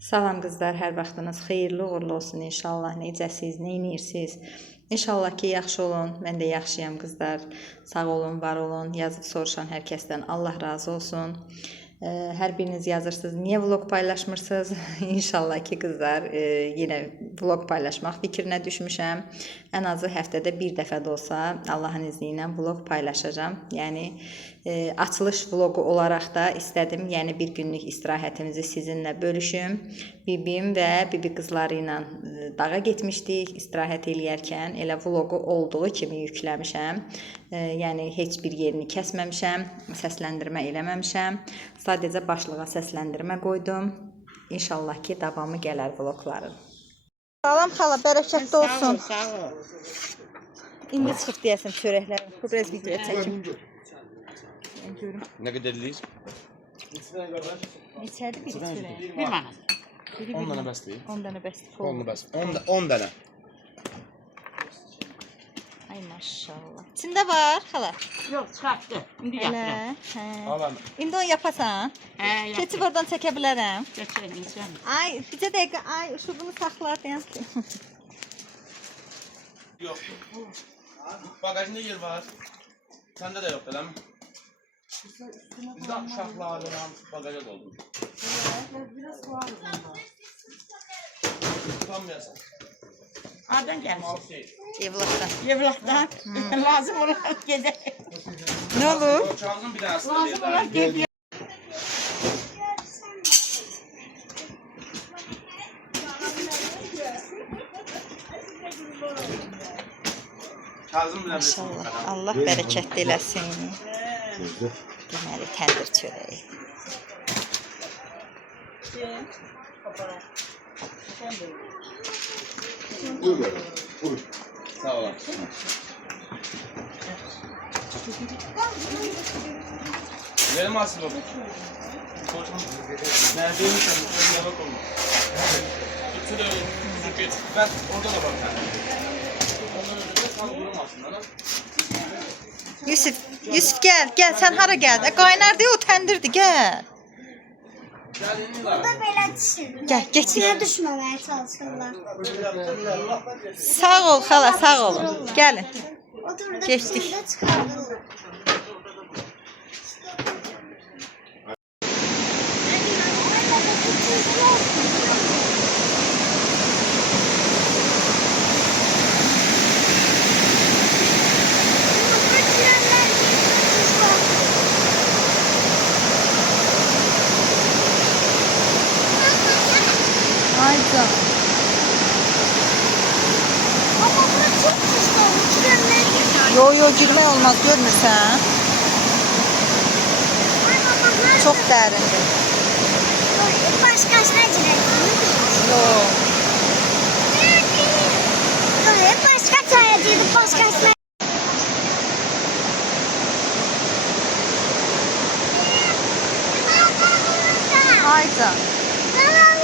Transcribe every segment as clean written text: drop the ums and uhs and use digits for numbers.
Salam qızlar, hər vaxtınız xeyirli uğurlu olsun inşallah. Necəsiz, nə edirsiniz? İnşallah ki, yaxşı olun. Mən də yaxşıyam qızlar. Sağ olun, var olun. Yazıb soruşan hər kəsdən Allah razı olsun. Hər biriniz yazırsınız. Niyə vlog paylaşmırsınız? İnşallah ki, qızlar, yenə vlog paylaşmaq fikrinə düşmüşəm. Ən azı həftədə bir dəfə də olsa Allahın izni ilə vlog paylaşacağam. Yəni açılış vlogu olaraq da istədim. Yəni bir günlük istirahətimizi sizinlə bölüşüm. Bibim və bibi qızları ilə dağa getmişdik. İstirahət eləyərkən elə vlogu olduğu kimi yükləmişəm. Yəni heç bir yerini kəsməmişəm, səsləndirmə eləməmişəm. Sadəcə başlığa səsləndirmə qoydum. İnşallah ki, davamı gələr vlogların. Salam xala, bərəkətli olsun. Sağ ol. İndi çıxıb deyəsən çörəklərim. Bu biraz videoya çəkim. Ne kadar deyiz? Neçədir bir çörək? Bir manat. 10 tane bəsləyir. 10 dənə bəsdir. 10 bəs. 10 tane. Ay maşallah. İçində var xala. Yox, çıxartdı. İndi yapıram. Hə. Al anne. İndi onu yapasan. Hə, Keçib oradan çəkə bilərəm. Geçelim. Ay, bir dəqiqə. Ay, şunu saxla deyən. Yok. Bagajında yer var. Sende de yok değil mi? Biz de uşaqlarla bagaja doldurmuş. Biraz var bunda. Tutanmayasın. Adan gelsin. Evlatdan. Yevlaktan. Lazım olarak gidelim. Ne olur? Çağızın bir tanesi Lazım olarak gidelim. Kazım bir tanesi. Maşallah. Allah bərəkətli eləsin. Deməli, təndir çörəyi. Sağ olun. Verim asıl oldu. Neredeymiş sen? Önüne bak olmuş. Şurada küçük bir. Ben orada da bak. Ondan önce de tam durum aslında. Yusuf gəl, sən hara gəldin? Qaynar deyə o təndirdir, gəl. Burada belə düşür. Gəl, geç. İçinə düşməməyə çalışırlar. Sağ ol xala, sağ olun. Gəlin. Oturda Geçtik. içində çıxardırlar. Ayca. Ama bura çok kızlar. Trenler gidiyor. Yo girmək olmaz, görmürsən? Çox dərindir. Başkasına girelim. Yo. Hep başka çayacıydı. Başkasına. Ayca.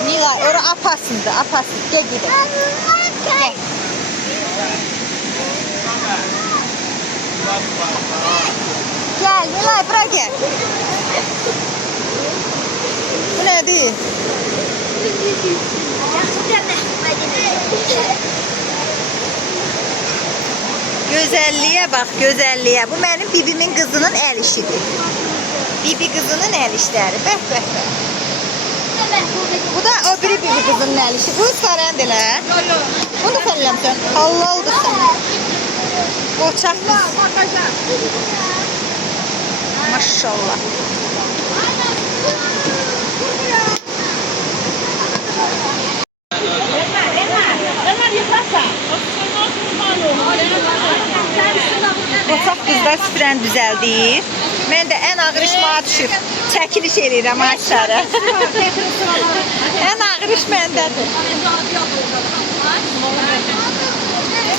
Nilay, ora apasındır, apasın. Gəl gedək. Gəl. Gəl, Nilay, bura gəl. Bu nədir? Gözəlliyə bax, gözəlliyə. Bu mənim bibimin qızının əl işidir. Bibi qızının əl işləri. Bəh, bəh, bəh. Bu da o biri bibi qızının əl işi. Bu sarəndilə. Bunu da sən eləmsən. Allah oldu sənə. Qoçaq qız. Maşallah. Qoçaq qızlar süpürən düzəldir. Mən də ən ağır iş mənə düşüb. Çəkiliş eləyirəm aşağı. Ən ağır iş məndədir.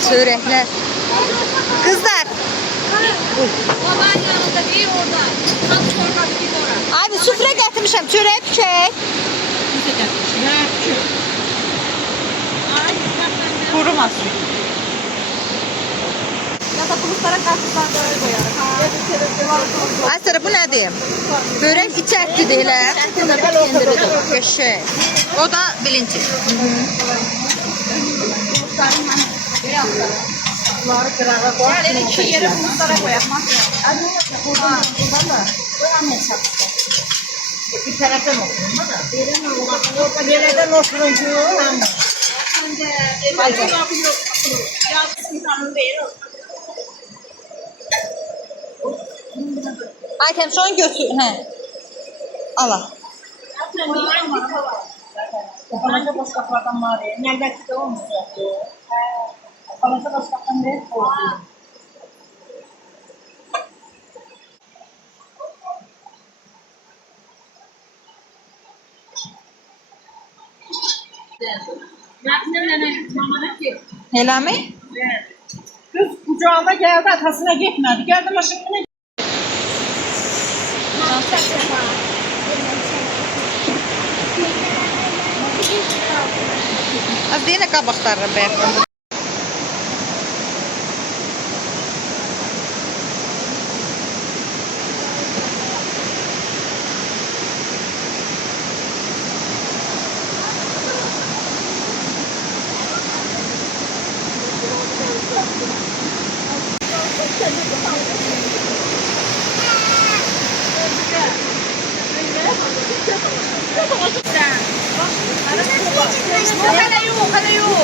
Çörəklər. Qızlar. Babanın yanında değil orada. Tam çorbası gibi orada. Abi süfrə gətirmişəm. Çörək pişək. Kurumasın. Ya da bulutlara kartızlar böyle koyarız. Ay sıra bu nədir? Börək içətlidir elə. Qəşəng. O da bilinci. Gel iki yere bulutlara koyalım. Bir taraftan oturun da. Nereden oturun ki? Aytem şu an götür. Hə. Ala. Kapanışa başlıklardan var ya. Nerede de olmuş ya. Kapanışa başlıklardan ne oldu? Elə mi? Kız kucağına geldi, atasına gitmedi. Geldi maşınına. Az deyənə qabaqlarına bəyəm.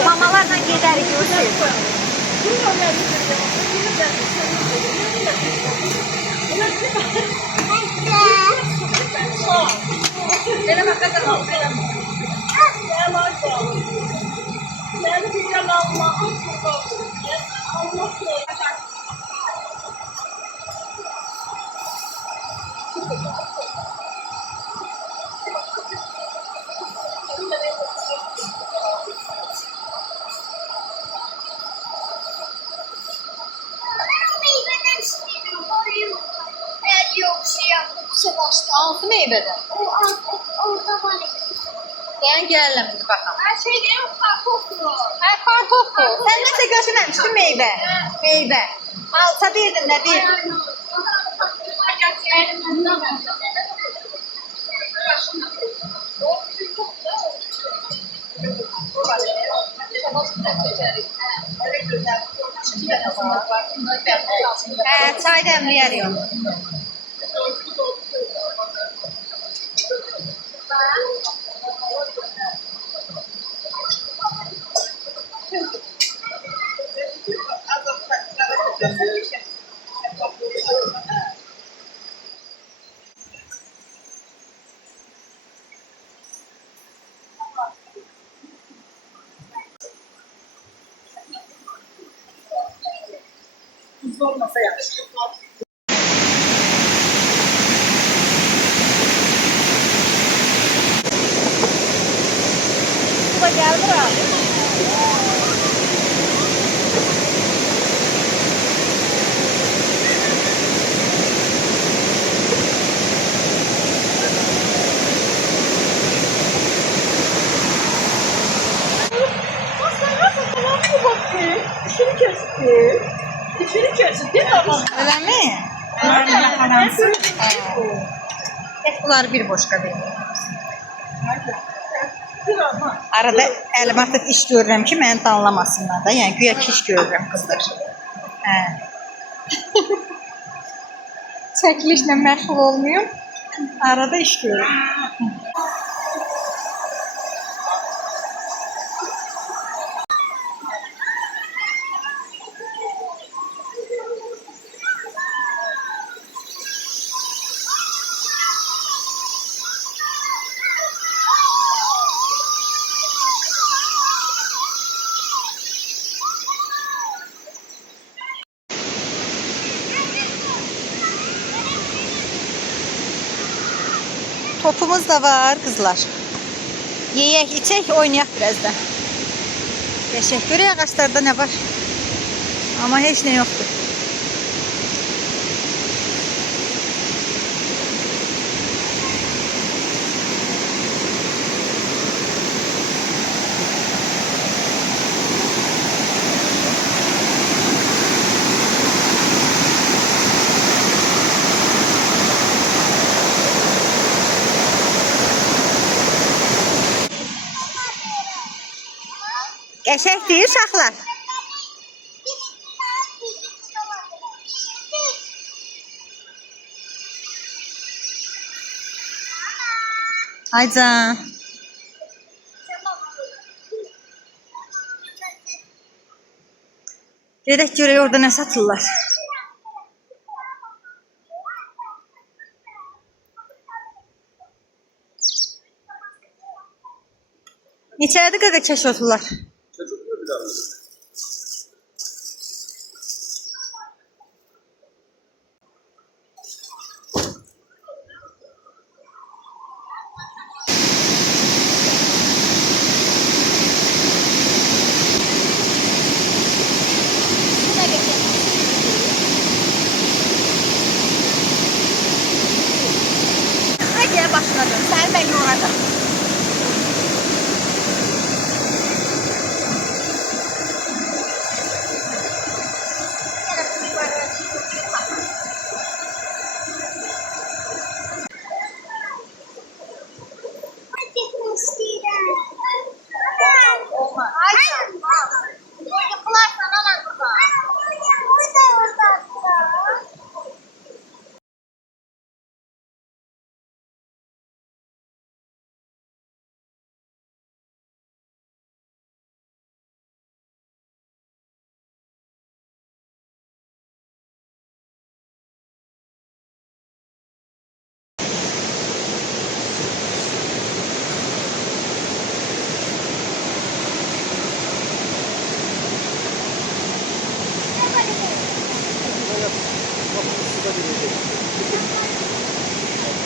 Mamalarla gedərik görürsünüz. Hansı meyvədən? Orada var. Yəni gəlirəm indi baxam. Her şey değil mi? Kartoflu. Hə, kartofdur. Sən nəsə götürməmişdin meyvə. Meyvə. Alsa verdim, nə deyim? Hə, çay dəmləyərik. Olmasa yaxşı. Baba gel buraya. İçini kesti değil mi ama? Öyle mi? Hep bunları bir boşqa verir. Arada əlim artıq iş görürəm ki, məni danlamasınlar da. Yəni güya ki iş görürəm qızlar. Hə. Çəkilişlə məşğul olmayım. Arada iş görürəm. Topumuz da var kızlar. Yiyək, içək, oynayaq birazdan. Qəşəng. Görək ağaçlarda nə var. Amma heç nə yoxdur. Qəşəngdir uşaqlar. Aycan. Gedək görək orada nə satırlar. Neçədir qaqa keşotlar? Hadi ya başına dön. Sen ben yoracağım.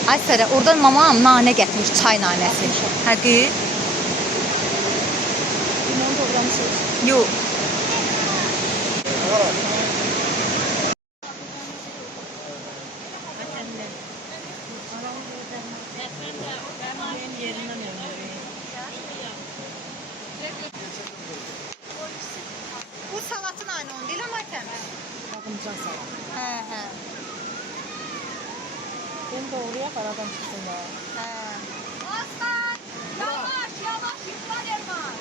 Ay Sərə, oradan mamam nane gətirmiş, çay nanəsi. Həqi? Limon doğramışıq. Yox. Bu salatın aynı onun değil ama təmiz. Bakımcan salam. Hə. Ben doğruya aradan çıksın ya. Hə. Aslan! Yavaş yavaş yıklar Erman.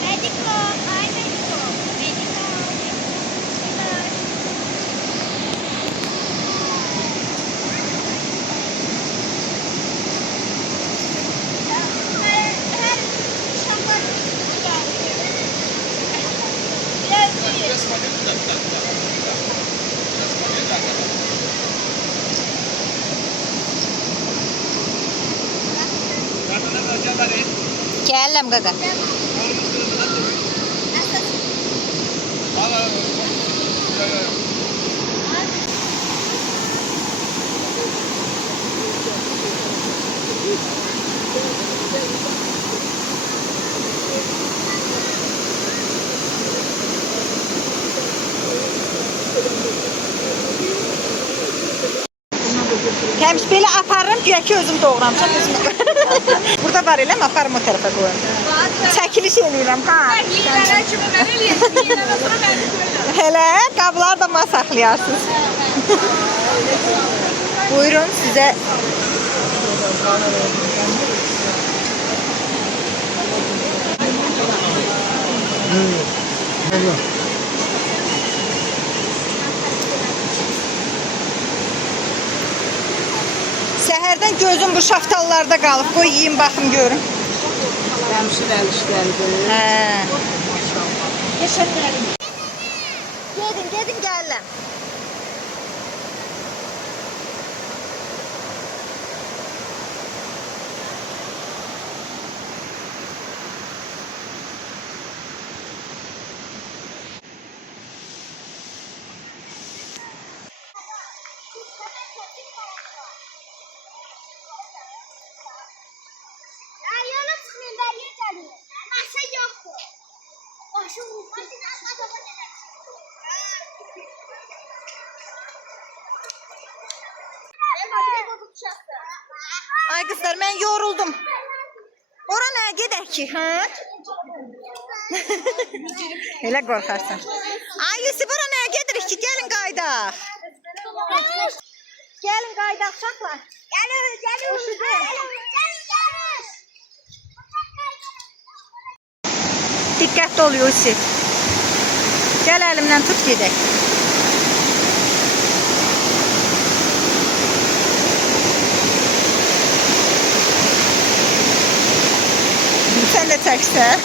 Mediko, ay Mediko. Mediko. Her şamlar Gələm qaqa. Həmiş belə aparırım, güya ki özüm doğramışam, özüm. Burada var eləm, aparım o tərəfə qoyum. Çəkiliş eləyirəm, ha. Yiyinlərə kimi mən eləyəsin, yiyinlərə sonra məni söylə. Hələ qablar da mə saxlayarsınız. Buyurun sizə. Səhərdən gözüm bu şaftallarda qalıb. Qoy yeyim baxım görüm. Qəmşi dəlişlərdir. Hə. Gedin gəlirəm. Yola çıkmayın, ben yeterim. Masa yoktu. Başım Ay qızlar, mən yoruldum. Ora nəyə gedək ki, hə? Elə qorxarsan. Ay Yusuf, ora nəyə gedirik ki? Gəlin qaydaq. Gəlin qaydaq uşaqlar. Diqqətli ol Yusuf. Gəl əlimdən tut gedək. Sen de çeksen.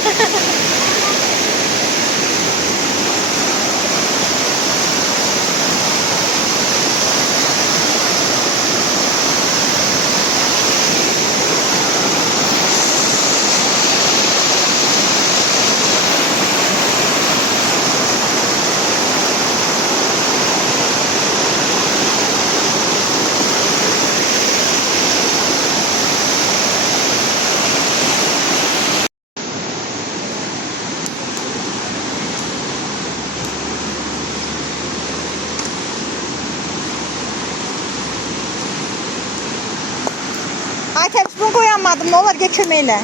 Ay telefon koyamadım, ne olur gel kömeyle.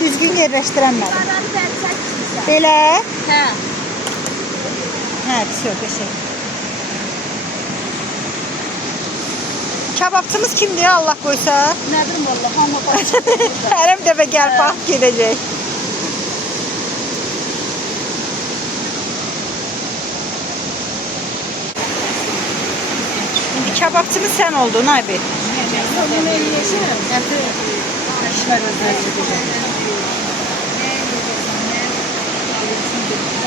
Düzgün yerleştiremedim. Böyle. Hə. Hə, şey. Kebapçımız kimdir Allah koysa? Nə bilim vallahi, hamı başa. Hərəm dəfə gəl bax gedəcək. İndi kebapçımız sen oldun Aybi. Bunu eləyəcəm. Əti işlər özləşəcək.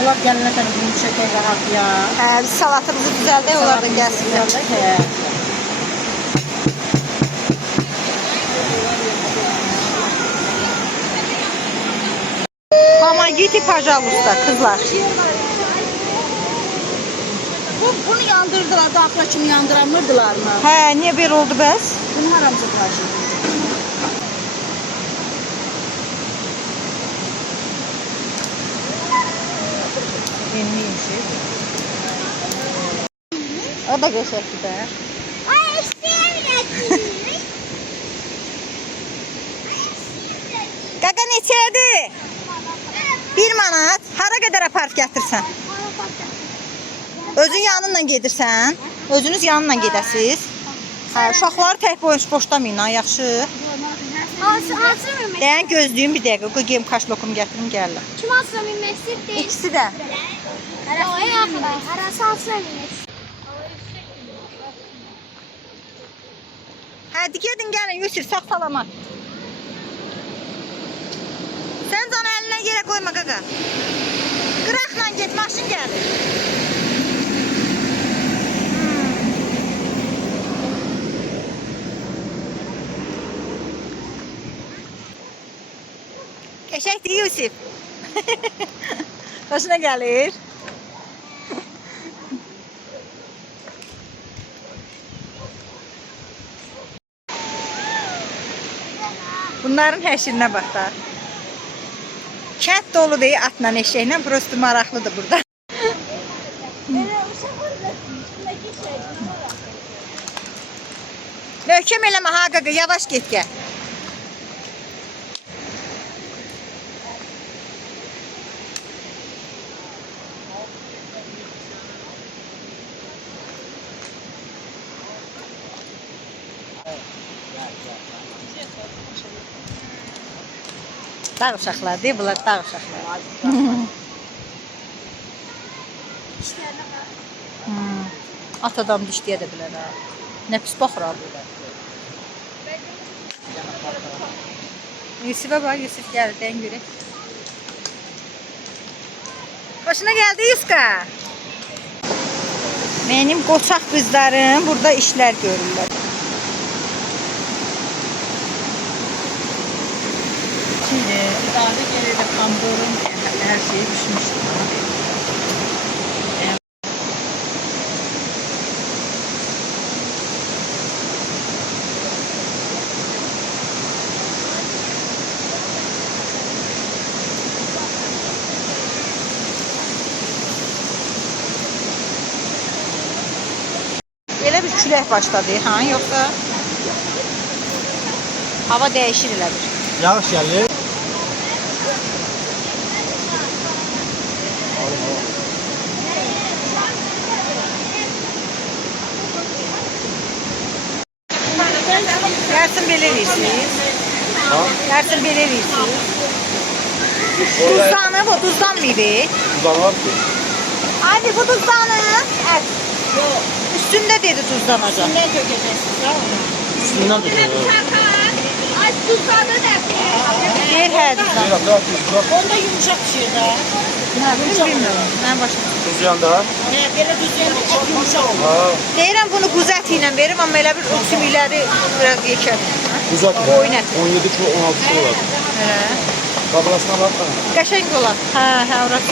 Onlar gələnə qədər bunu çəkək rahat ya. Hə, biz salatımızı düzəldək, onlar da gəlsinlər. Hə. Помогите, пожалуйста, kızlar. Bunu yandırdılar, daxila kimi yandıramırdılar mı? Hə, niyə belə oldu bəs? Bunlar hamısı karşı. Yeniymiş. O da qəşəngdir də. Ay istəyirəm. Qaqa neçədir? 1 manat. Hara qədər aparıb gətirsən? Özün yanınla gedirsən? Özünüz yanınla gedəsiz? Hə, uşaqları tək boşlamayın ha, yaxşı. Hazır mı? Deyən gözlüyüm bir dəqiqə. Qoyum kaş lokum gətirim gəlirəm. Kim hazır mı? Mesut değil. İkisi də. Ay arkadaş. Arası hazır mı? Hadi gedin gəlin Yusuf, sağ salamat. Sən canı əlinə yerə qoyma qaqa. Qıraqla get, maşın gəlir. Qəşəngdir Yusuf. Hoşuna gəlir. Bunların həşirinə bax da. Kənd dolu deyil atla eşəklə, prosto maraqlıdır burada. Möhkəm eləmə ha qaqa, yavaş get gəl. Dağ uşaqlar deyil, bunlar dağ uşaqlar. At adam dişləyə də bilər ha. Nə pis baxır abi. Yusuf'a bak, Yusuf geldi, den göre. Hoşuna geldi Yuska. Benim qoçaq qızlarım burada işler görürlər. Şimdi idare gelirdi kamburun her şeyi düşmüştü. Belə bir külək başladı, ha, yoxsa Hava dəyişir elə bir. Yağış gəlir. Dərsin belə edirsiniz. Dərsin belə edirsiniz. Tuzlanıb, o tuzlanmaydı. Uzanlar ki. Abi bu tuzlanıb. Evet. Üstünde dedi tuzlanacak. Ne dökeceksiniz ya ona? Üstündən tutuyor. Ay tuzladı da. Deyir hə tuzlanıb. Onda yumuşak pişiyor da. Bilmiyorum. Ben başım. Tuz yanda. Böyle düzeyinde çok yumuşak olur. Ha. Deyirəm bunu quz əti ilə verim, amma elə bir sümükləri biraz yekədir. Uzat. Boyun əti. 17 kilo 16 kilo var. Hə. Kabrasına bak. Qəşəng olar. Hə, orası.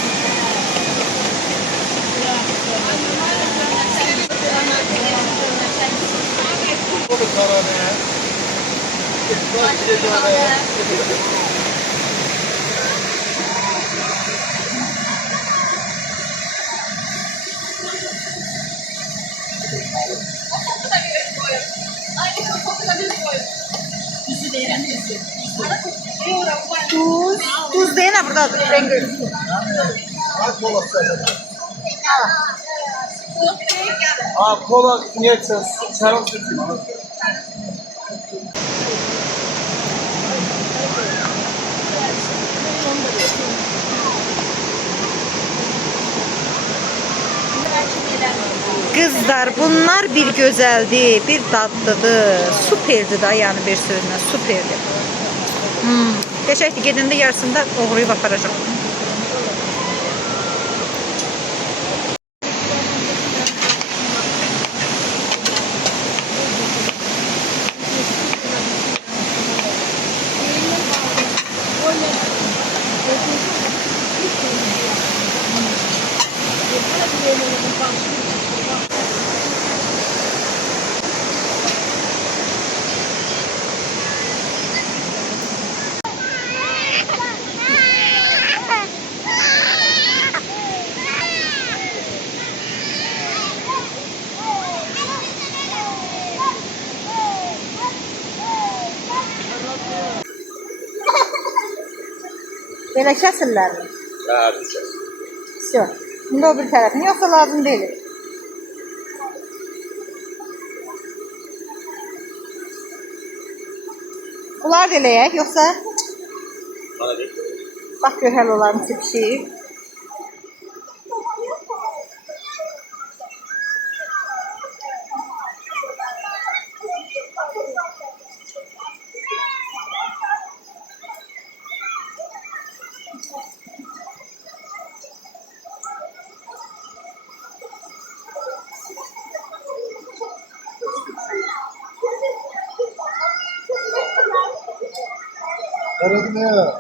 Bu bir karane. Tuz deyən ha buradadır. Ben görürüm. Kola niye içsen? Şarap sütü. Kızlar bunlar bir güzeldi, bir dadlıdır. Süperdi da yani bir sözlə süperdi. Qəşəngdir, gedəndə yarısında oğruyub aparacaq. Belə kəsirlər mi? Ha, düşer. Все. Şimdi o bir tərəfini, yoxsa lazım deyil. Bunlar da eləyək, yoxsa? Bana bir. Bax gör həll olar mı pişir. Nerede ne?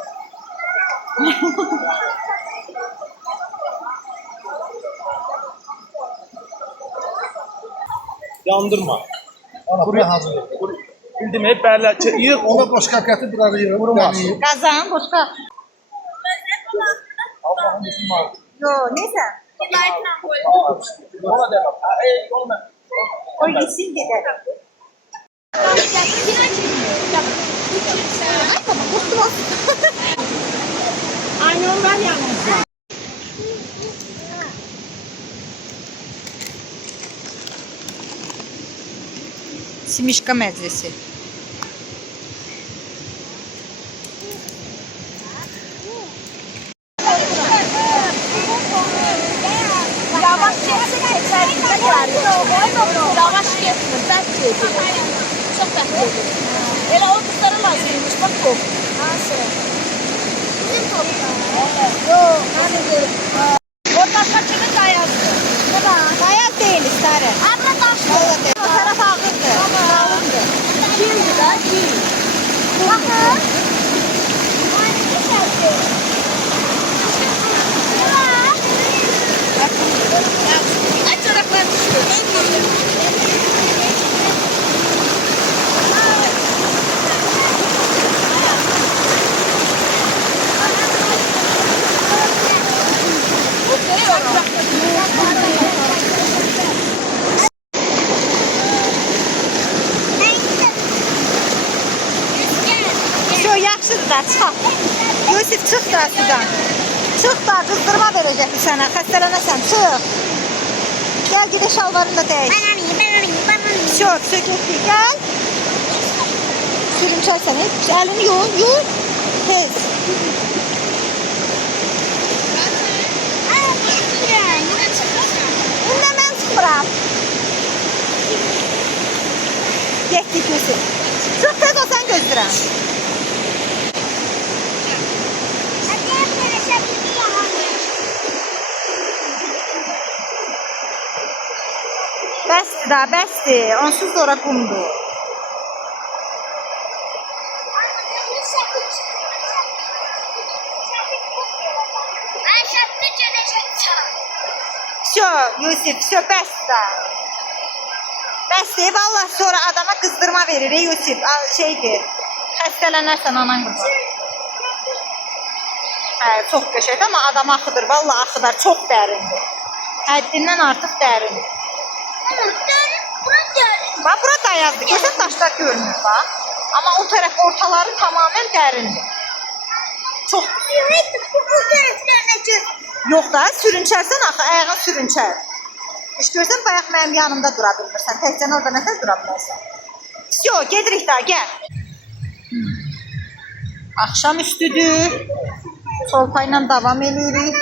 Yandırma. Buraya hazır. Bildim hep berler. Yığ Ona başka getir bir araya. Vurmaz. Qazan, boşqa. Allah'ın ismi var. Yo, neysə? Ona devam. Olma. O yesin gedər. Ay baba, kurtulmaz. Aynı onlar yanımızda. Simişka məclisi. Yavaş geçsin içerisinde yani. Yavaş geçsin. Bek geçsin. Çok bek geçsin. Hele o kızlara lazımmış. Bak bu. Nasıl? Bizim toplar. Evet. Yok. Hani orada saçını dayazdı. Dayaz deyil, sarı. Abla taşlı. O taraf ağırdır. Sağlıqdır. Kimdi lan? Kim? Bakın. Aynı geçerdi. Ay çoraplar düşüyor. da çıx. Yusif çıx da sudan. Çıx da qızdırma verəcək sənə. Xəstələnəsən, çıx. Gəl gidə şalvarını da dəy. Все, все getdi. Gəl. Sürünçərsən, əlini yu. Tez. İndə mən çıxmıram. Getdik Yusuf. Çıx tez o sən gözləyirəm. Bəsdir da, bəsdir. Onsuz da ora qumdur. Все, Yusuf, все, bəsdir da. Bəsdir, vallahi sonra adama qızdırma verir, Yusuf. Şeydir, xəstələnərsən anan qızı. Hə, çox qəşəngdir, amma adam axıdır, vallahi axıdar, çox dərindir. Həddindən artıq dərindir. Bax, bura dayazdır, görsən daşlar görünür, bax. Amma o tərəf ortaları tamamen dərindir. Çox. Yox da, sürünçərsən axı, ayağın sürünçər. İş görsən, bayaq mənim yanımda dura bilmirsən. Təkcən orada nətər dura bilərsən? Yo, gedirik daha, gəl. Axşam üstüdür. Solpa ilə davam edirik.